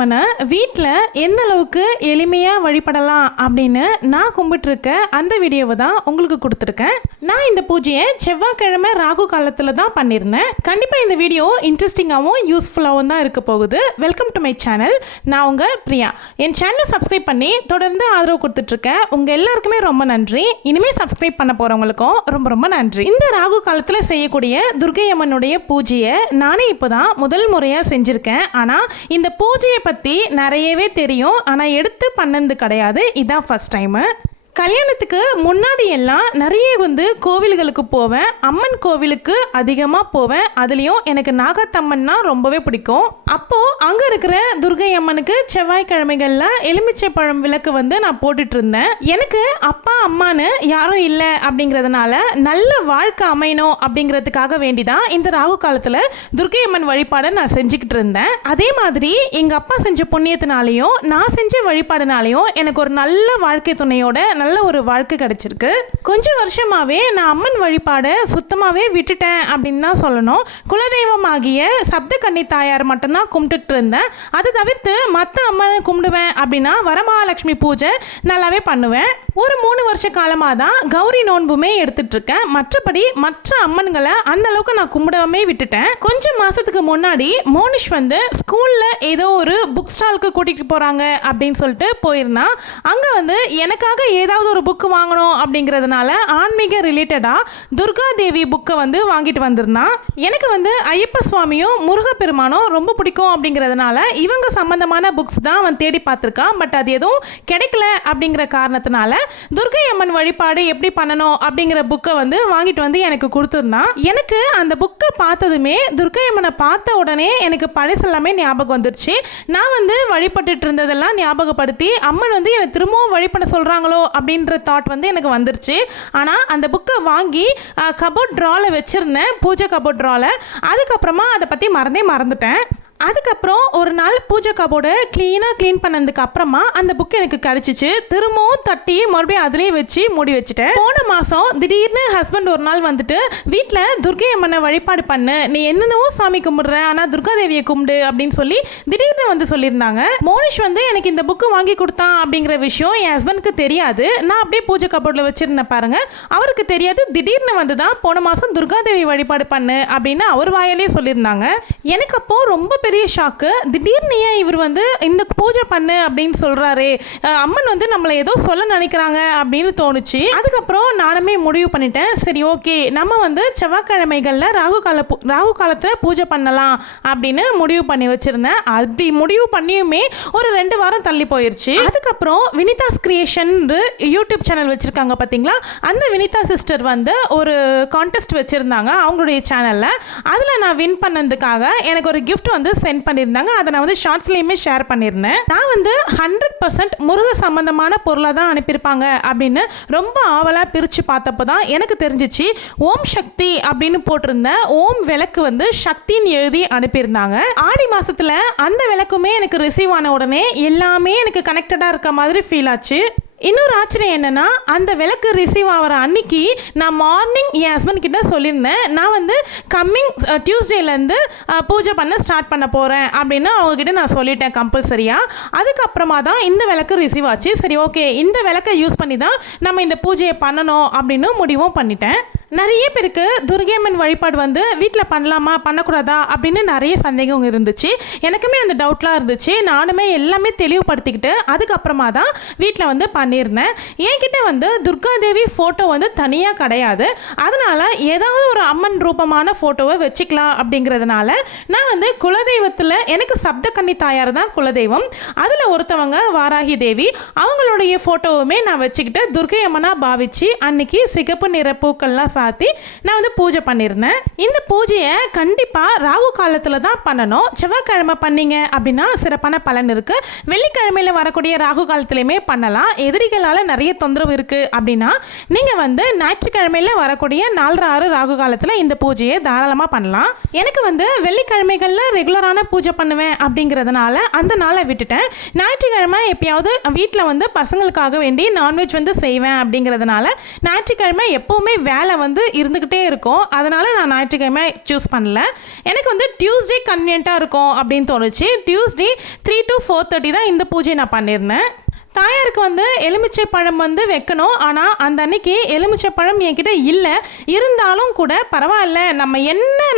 அம்மனை வீட்டில் எந்த அளவுக்கு எளிமையாக வழிபடலாம் அப்படின்னு நான் கும்பிட்டுருக்க அந்த வீடியோவை தான் உங்களுக்கு கொடுத்துருக்கேன். நான் இந்த பூஜையை செவ்வாய்க்கிழமை ராகு காலத்தில் தான் பண்ணியிருந்தேன். கண்டிப்பாக இந்த வீடியோ இன்ட்ரெஸ்டிங்காகவும் யூஸ்ஃபுல்லாகவும் தான் இருக்க போகுது. Welcome to my channel. நான் உங்கள் பிரியா. என் சேனலை சப்ஸ்கிரைப் பண்ணி தொடர்ந்து ஆதரவு கொடுத்துட்ருக்கேன். உங்கள் எல்லாருக்குமே ரொம்ப நன்றி. இனிமேல் சப்ஸ்கிரைப் பண்ண போகிறவங்களுக்கும் ரொம்ப ரொம்ப நன்றி. இந்த ராகு காலத்தில் செய்யக்கூடிய துர்க்கை அம்மனுடைய பூஜையை நானே இப்போ தான் முதல் முறையாக செஞ்சுருக்கேன். ஆனால் இந்த பூஜையை பற்றி நிறையவே தெரியும், ஆனால் எடுத்து பண்ணது கிடையாது. இதுதான் ஃபர்ஸ்ட் டைமு. கல்யாணத்துக்கு முன்னாடி எல்லாம் நிறைய கோவில்களுக்கு போவேன். அம்மன் கோவிலுக்கு அதிகமாக போவேன். அதுலேயும் எனக்கு நாகத்தம்மன்னா ரொம்பவே பிடிக்கும். அப்போது அங்கே இருக்கிற துர்க்கை அம்மனுக்கு செவ்வாய்க்கிழமைகளில் எலுமிச்சை பழம் விளக்கு நான் போட்டுட்டு இருந்தேன். எனக்கு அப்பா அம்மானு யாரும் இல்லை அப்படிங்கிறதுனால நல்ல வாழ்க்கை அமையணும் அப்படிங்கிறதுக்காக வேண்டி தான் இந்த ராகு காலத்தில் துர்க்கை அம்மன் வழிபாடை நான் செஞ்சுக்கிட்டு இருந்தேன். அதே மாதிரி எங்கள் அப்பா செஞ்ச புண்ணியத்தினாலேயும் நான் செஞ்ச வழிபாடுனாலேயும் எனக்கு ஒரு நல்ல வாழ்க்கை துணையோட நல்ல ஒரு வாழ்க்கை கிடைச்சிருக்கு. கொஞ்சம் வருஷமாவே நான் அம்மன் வழிபாடை சுத்தமாகவே விட்டுட்டேன் அப்படின்னு தான் சொல்லணும். குலதெய்வமாகிய சப்த கன்னி தாயார் மட்டும்தான் கும்பிட்டுட்டு இருந்தேன். அதை தவிர்த்து மற்ற அம்மனை கும்பிடுவேன் அப்படின்னா வரமகாலட்சுமி பூஜை நல்லாவே பண்ணுவேன். ஒரு 3 வருஷ காலமாக தான் கௌரி நோன்புமே எடுத்துட்டு இருக்கேன். மற்றபடி மற்ற அம்மன்களை அந்த அளவுக்கு நான் கும்பிடாமே விட்டுட்டேன். கொஞ்சம் மாசத்துக்கு முன்னாடி மோனிஷ் ஸ்கூல்ல ஏதோ ஒரு புக் ஸ்டாலுக்கு கூட்டிட்டு போறாங்க அப்படின்னு சொல்லிட்டு போயிருந்தான். அங்க எனக்காக ஏதாவது ஒரு புக் வாங்கணும் அப்படிங்கிறதுனால ஆன்மீக ரிலேட்டடாக துர்கா தேவி புக்கை வாங்கிட்டு வந்திருந்தான். எனக்கு ஐயப்ப சுவாமியும் முருகப்பெருமானும் ரொம்ப பிடிக்கும் அப்படிங்கிறதுனால இவங்க சம்பந்தமான புக்ஸ் தான் தேடி பார்த்துருக்கான். பட் அது எதுவும் கிடைக்கல அப்படிங்கிற காரணத்தினால துர்கை அம்மன் வழிபாடு எப்படி பண்ணணும் அப்படிங்கிற புக்கை வாங்கிட்டு எனக்கு கொடுத்துருந்தான். எனக்கு அந்த புக்கை பார்த்ததுமே துர்கை அம்மனை பார்த்த உடனே எனக்கு பழசெல்லாமே ஞாபகம் வந்துருச்சு. நான் வழிபட்டுட்டு இருந்ததெல்லாம் ஞாபகப்படுத்தி அம்மன் என்னை திரும்பவும் வழிபட சொல்கிறாங்களோ அப்படின்ற தாட் எனக்கு வந்துருச்சு. ஆனால் அந்த புக்கை வாங்கி கபோர்ட் ட்ராவில் வச்சுருந்தேன், பூஜை கபோர்ட் ட்ராவில். அதுக்கப்புறமா அதை பற்றி மறந்துட்டேன். அதுக்கப்புறம் ஒரு நாள் பூஜை கபோர்டை க்ளீன் பண்ணதுக்கு அப்புறமா அந்த புக் எனக்கு கிடச்சிச்சு. திரும்பவும் தட்டி மறுபடியும் அதிலேயே வச்சு மூடி வச்சுட்டேன். போன மாதம் திடீர்னு ஹஸ்பண்ட் ஒரு நாள் வீட்டில் துர்க்கை அம்மனை வழிபாடு பண்ணு, நீ என்னென்னவோ சாமி கும்பிடுற ஆனால் துர்கா தேவியை கும்பிடு அப்படின்னு சொல்லி திடீர்னு சொல்லியிருந்தாங்க. மோனிஷ் எனக்கு இந்த புக்கு வாங்கி கொடுத்தான் அப்படிங்கிற விஷயம் என் ஹஸ்பண்டுக்கு தெரியாது. நான் அப்படியே பூஜை கபோர்டில் வச்சுருந்தேன் பாருங்க. அவருக்கு தெரியாது. திடீர்னு தான் போன மாதம் துர்கா தேவி வழிபாடு பண்ணு அப்படின்னு அவர் வாயிலே சொல்லியிருந்தாங்க. எனக்கு அப்போ ரொம்ப பெரிய ஷாக்கு. திடீர்னு ஏன் இவர் இந்த பூஜை பண்ணு அப்படின்னு சொல்றாரு, அம்மன் நம்மளை ஏதோ சொல்ல நினைக்கிறாங்க அப்படின்னு தோணுச்சு. அதுக்கப்புறம் நானுமே முடிவு பண்ணிட்டேன், சரி ஓகே நம்ம செவ்வாய்க்கிழமைகளில் ராகு காலத்தில் பூஜை பண்ணலாம் அப்படின்னு முடிவு பண்ணி வச்சிருந்தேன். அப்படி முடிவு பண்ணியுமே ஒரு 2 வாரம் தள்ளி போயிருச்சு. அதுக்கப்புறம் வினிதாஸ் கிரியேஷன் யூடியூப் சேனல் வச்சிருக்காங்க பார்த்தீங்களா, அந்த வினிதா சிஸ்டர் ஒரு கான்டெஸ்ட் வச்சிருந்தாங்க அவங்களுடைய சேனலில். அதில் நான் வின் பண்ணதுக்காக எனக்கு ஒரு கிஃப்ட் சென்ட் பண்ணியிருந்தாங்க. அதை நான் ஷார்ட்ஸ்லேயுமே ஷேர் பண்ணியிருந்தேன். நான் 100% முருக சம்பந்தமான பொருளை தான் அனுப்பியிருப்பாங்க அப்படின்னு ரொம்ப ஆவலாக பிரித்து பார்த்தப்போ தான் எனக்கு தெரிஞ்சிச்சு. ஓம் சக்தி அப்படின்னு போட்டிருந்தேன். ஓம் விளக்கு சக்தின்னு எழுதி அனுப்பியிருந்தாங்க. ஆடி மாதத்தில் அந்த விளக்குமே எனக்கு ரிசீவ் ஆன உடனே எல்லாமே எனக்கு கனெக்டடாக இருக்க மாதிரி ஃபீல் ஆச்சு. இன்னொரு ஆச்சரியம் என்னென்னா, அந்த விளக்கு ரிசீவ் ஆகிற அன்னைக்கு நான் மார்னிங் என் ஹஸ்பண்ட் கிட்ட சொல்லியிருந்தேன், நான் கம்மிங் டியூஸ்டேலேருந்து பூஜை பண்ண ஸ்டார்ட் பண்ண போகிறேன் அப்படின்னு அவங்கக்கிட்ட நான் சொல்லிட்டேன் கம்பல்சரியாக. அதுக்கப்புறமா தான் இந்த விளக்கு ரிசீவ் ஆச்சு. சரி ஓகே, இந்த விளக்கை யூஸ் பண்ணி தான் நம்ம இந்த பூஜையை பண்ணணும் அப்படின்னு முடிவும் பண்ணிட்டேன். நிறைய பேருக்கு துர்க்கை அம்மன் வழிபாடு வீட்டில் பண்ணலாமா பண்ணக்கூடாதா அப்படின்னு நிறைய சந்தேகம் இருந்துச்சு. எனக்குமே அந்த டவுட்லாம் இருந்துச்சு. நானுமே எல்லாமே தெளிவுபடுத்திக்கிட்டு அதுக்கப்புறமா தான் வீட்டில் பண்ணியிருந்தேன். என்கிட்ட துர்கா தேவி ஃபோட்டோ தனியாக கிடையாது. அதனால் ஏதாவது ஒரு அம்மன் ரூபமான ஃபோட்டோவை வச்சுக்கலாம் அப்படிங்கிறதுனால நான் குலதெய்வத்தில் எனக்கு சப்த கன்னி தாயார் தான் குலதெய்வம். அதில் ஒருத்தவங்க வாராகி தேவி, அவங்களுடைய ஃபோட்டோவுமே நான் வச்சுக்கிட்டு துர்க்கை அம்மனாக பாவிச்சு அன்னைக்கு சிகப்பு நிற பூக்கள்லாம் சாத்தி நான் பூஜை பண்ணியிருந்தேன். இந்த பூஜையை கண்டிப்பாக ராகு காலத்தில் தான் பண்ணணும். செவ்வாய்க்கிழமை பண்ணீங்க அப்படின்னா சிறப்பான பலன் இருக்கு. வெள்ளிக்கிழமையில் வரக்கூடிய ராகு காலத்திலையுமே பண்ணலாம். எதிரிகளால் நிறைய தொந்தரவு இருக்கு அப்படின்னா நீங்கள் ஞாயிற்றுக்கிழமையில் வரக்கூடிய 4-6 ராகு காலத்தில் இந்த பூஜையை தாராளமாக பண்ணலாம். எனக்கு வெள்ளிக்கிழமைகளில் ரெகுலரான பூஜை பண்ணுவேன் அப்படிங்கிறதுனால அந்த நாளை விட்டுட்டேன். ஞாயிற்றுக்கிழமை எப்பயாவது வீட்டில் பசங்களுக்காக வேண்டி நான்வெஜ் செய்வேன் அப்படிங்கிறதுனால ஞாயிற்றுக்கிழமை எப்போவுமே வேலை வந்து இருந்துக்கிட்டே இருக்கும். அதனால் நான் ஞாயிற்றுக்கிழமை சூஸ் பண்ணல. எனக்கு வந்து டியூஸ்டே கன்வீனியண்ட்டாக இருக்கும் அப்படின்னு தோணுச்சு. டியூஸ்டே 3 to 4:30 தான் இந்த பூஜை நான் பண்ணியிருந்தேன். தாயாருக்கு வந்து எலுமிச்சை பழம் வந்து வைக்கணும். ஆனால் அந்த அன்னைக்கு எலுமிச்சை பழம் என்கிட்ட இல்லை. இருந்தாலும் கூட பரவாயில்ல,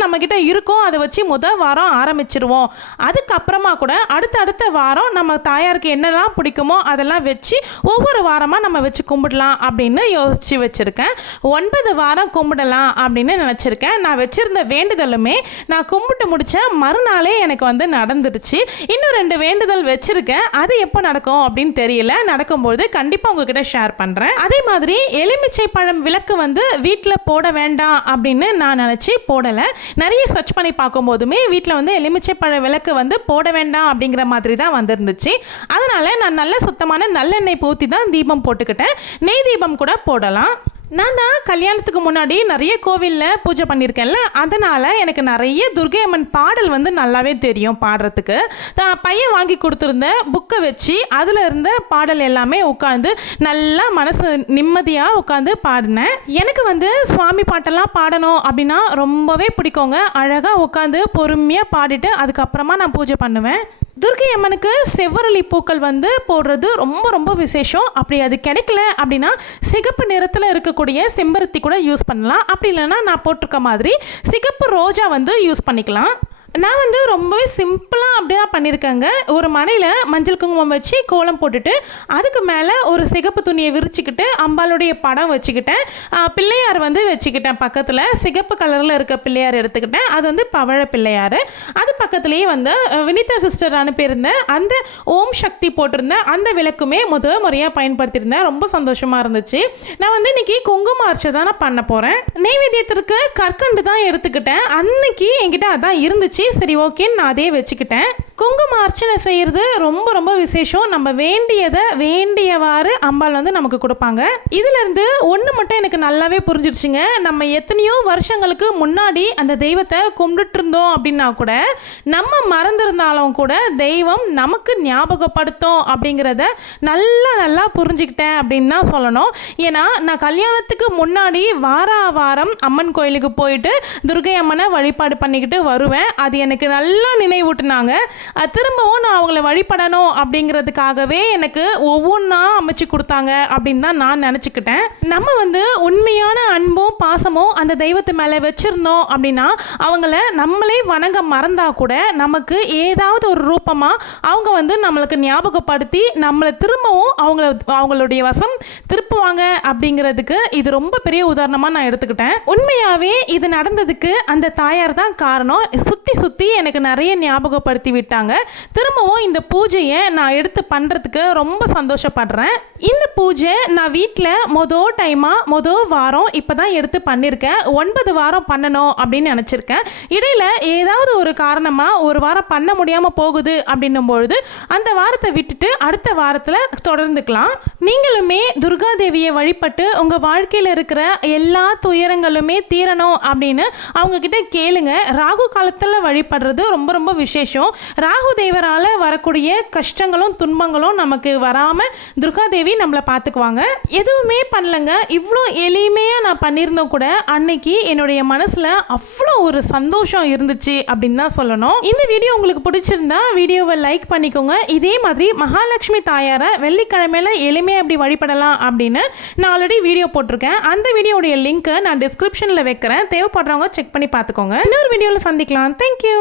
நம்மக்கிட்ட இருக்கோ அதை வச்சு முதல் வாரம் ஆரம்பிச்சிருவோம். அதுக்கப்புறமா கூட அடுத்த வாரம் நம்ம தாயாருக்கு என்னெல்லாம் பிடிக்குமோ அதெல்லாம் வச்சு ஒவ்வொரு வாரமாக நம்ம வச்சு கும்பிடலாம் அப்படின்னு யோசித்து வச்சுருக்கேன். 9 வாரம் கும்பிடலாம் அப்படின்னு நினச்சிருக்கேன். நான் வச்சுருந்த வேண்டுதலுமே நான் கும்பிட்டு முடித்த மறுநாளே எனக்கு வந்து நடந்துடுச்சு. இன்னும் 2 வேண்டுதல் வச்சுருக்கேன். அது எப்போ நடக்கும் அப்படின்னு தெரியல. நடக்கும்போது கண்டிப்பாக உங்ககிட்ட ஷேர் பண்ணுறேன். அதே மாதிரி எலுமிச்சை பழம் விளக்கு வந்து வீட்டில் போட வேண்டாம் அப்படின்னு நான் நினச்சி போடலை. நிறைய சர்ச் பண்ணி பார்க்கும்போதுமே வீட்டில் வந்து எலுமிச்சை பழ விளக்கு வந்து போட வேண்டாம் அப்படிங்கிற மாதிரி தான் வந்துருந்துச்சு. அதனால் நான் நல்ல சுத்தமான நல்லெண்ணெய் ஊற்றி தான் தீபம் போட்டுக்கிட்டேன். நெய் தீபம் கூட போடலாம். நான் தான் கல்யாணத்துக்கு முன்னாடி நிறைய கோவிலில் பூஜை பண்ணியிருக்கேன்ல, அதனால் எனக்கு நிறைய துர்க்கை அம்மன் பாடல் வந்து நல்லாவே தெரியும் பாடுறதுக்கு. நான் பையன் வாங்கி கொடுத்துருந்த புக்கை வச்சு அதில் இருந்த பாடல் எல்லாமே உட்காந்து நல்லா மனசு நிம்மதியாக உட்காந்து பாடினேன். எனக்கு வந்து சுவாமி பாட்டெல்லாம் பாடணும் அப்படின்னா ரொம்பவே பிடிக்குங்க. அழகாக உட்காந்து பொறுமையாக பாடிட்டு அதுக்கப்புறமா நான் பூஜை பண்ணுவேன். துர்க்கை அம்மனுக்கு செவ்வரளி பூக்கள் வந்து போடுறது ரொம்ப ரொம்ப விசேஷம். அப்படி அது கிடைக்கல அப்படின்னா சிகப்பு நிறத்தில் இருக்கக்கூடிய செம்பருத்தி கூட யூஸ் பண்ணலாம். அப்படி இல்லைன்னா நான் போட்டிருக்க மாதிரி சிகப்பு ரோஜா வந்து யூஸ் பண்ணிக்கலாம். நான் வந்து ரொம்பவே சிம்பிளாக அப்படி தான் பண்ணியிருக்கேங்க. ஒரு மனையில் மஞ்சள் குங்குமம் வச்சு கோலம் போட்டுட்டு அதுக்கு மேலே ஒரு சிகப்பு துணியை விரிச்சிக்கிட்டு அம்பாளுடைய படம் வச்சுக்கிட்டேன். பிள்ளையார் வந்து வச்சுக்கிட்டேன். பக்கத்தில் சிகப்பு கலரில் இருக்க பிள்ளையார் எடுத்துக்கிட்டேன். அது வந்து பவழ பிள்ளையார். அது பக்கத்துலேயே வந்து வினிதா சிஸ்டர் அனுப்பியிருந்தேன் அந்த ஓம் சக்தி போட்டிருந்தேன் அந்த விளக்குமே முறையாக பயன்படுத்தியிருந்தேன். ரொம்ப சந்தோஷமாக இருந்துச்சு. நான் வந்து இன்றைக்கி குங்கும அர்ச்சனை தான் நான் பண்ண போகிறேன். நெய்வேத்தியத்திற்கு கற்கண்டு தான் எடுத்துக்கிட்டேன். அன்னைக்கு என்கிட்ட அதான் இருந்துச்சு. சரி ஓகேன்னு நான் அதே வச்சுக்கிட்டேன். குங்கும அர்ச்சனை செய்கிறது ரொம்ப ரொம்ப விசேஷம். நம்ம வேண்டியவாறு அம்பாள் வந்து நமக்கு கொடுப்பாங்க. இதுலேருந்து ஒன்று மட்டும் எனக்கு நல்லாவே புரிஞ்சிருச்சுங்க. நம்ம எத்தனையோ வருஷங்களுக்கு முன்னாடி அந்த தெய்வத்தை கும்பிட்டு இருந்தோம் அப்படின்னா கூட நம்ம மறந்துருந்தாலும் கூட தெய்வம் நமக்கு ஞாபகப்படுத்தும் அப்படிங்கிறத நல்லா புரிஞ்சுக்கிட்டேன் அப்படின்னு தான் சொல்லணும். ஏன்னா நான் கல்யாணத்துக்கு முன்னாடி வாரம் அம்மன் கோயிலுக்கு போயிட்டு துர்க்கை அம்மனை வழிபாடு பண்ணிக்கிட்டு வருவேன். அது எனக்கு நல்லா நினைவூட்டினாங்க. திரும்பவும் நான் அவங்கள வழிபடணும் அப்படிங்கிறதுக்காகவே எனக்கு ஒவ்வொன்றா அமைச்சு கொடுத்தாங்க அப்படின்னு தான் நான் நினச்சிக்கிட்டேன். நம்ம வந்து உண்மையான அன்பும் பாசமும் அந்த தெய்வத்து மேலே வச்சுருந்தோம் அப்படின்னா அவங்கள நம்மளே வணங்க மறந்தா கூட நமக்கு ஏதாவது ஒரு ரூபமாக அவங்க வந்து நம்மளுக்கு ஞாபகப்படுத்தி நம்மளை திரும்பவும் அவங்களுடைய வசம் திருப்புவாங்க அப்படிங்கிறதுக்கு இது ரொம்ப பெரிய உதாரணமாக நான் எடுத்துக்கிட்டேன். உண்மையாகவே இது நடந்ததுக்கு அந்த தாயார் தான் காரணம். சுற்றி எனக்கு நிறைய ஞாபகப்படுத்தி விட்டாங்க. திரும்பவும் இந்த பூஜையை நான் எடுத்து பண்ணுறதுக்கு ரொம்ப சந்தோஷப்படுறேன். இந்த பூஜை நான் வீட்டில் மொதல் வாரம் இப்போ தான் எடுத்து பண்ணியிருக்கேன். 9 வாரம் பண்ணணும் அப்படின்னு நினச்சிருக்கேன். இடையில் ஏதாவது ஒரு காரணமாக ஒரு வாரம் பண்ண முடியாமல் போகுது அப்படின்னும் பொழுது அந்த வாரத்தை விட்டுட்டு அடுத்த வாரத்தில் தொடர்ந்துக்கலாம். நீங்களுமே துர்காதேவியை வழிபட்டு உங்கள் வாழ்க்கையில் இருக்கிற எல்லா துயரங்களுமே தீரணும் அப்படின்னு அவங்கக்கிட்ட கேளுங்க. ராகு காலத்தில் வழிபடுறது ரொம்ப ரொம்ப விசேஷம். ராகு தேவரால் வரக்கூடிய கஷ்டங்களும் துன்பங்களும் நமக்கு வராமல் துர்காதேவி நம்மளை பார்த்துக்குவாங்க. எதுவுமே பண்ணலங்க, இவ்வளோ எளிமையாக நான் பண்ணியிருந்தோம் கூட அன்னைக்கு என்னுடைய மனசில் அவ்வளோ ஒரு சந்தோஷம் இருந்துச்சு அப்படின்னு தான் சொல்லணும். இந்த வீடியோ உங்களுக்கு பிடிச்சிருந்தா வீடியோவை லைக் பண்ணிக்கோங்க. இதே மாதிரி மகாலட்சுமி தாயாரை வெள்ளிக்கிழமையில எளிமையாக எப்படி வழிபடலாம் அப்படின்னு நான் ஆல்ரெடி வீடியோ போட்டிருக்கேன். அந்த வீடியோடைய லிங்க்கை நான் டிஸ்கிரிப்ஷனில் வைக்கிறேன். தேவைப்படுறவங்க செக் பண்ணி பார்த்துக்கோங்க. இன்னொரு வீடியோவில் சந்திக்கலாம். தேங்க்யூ.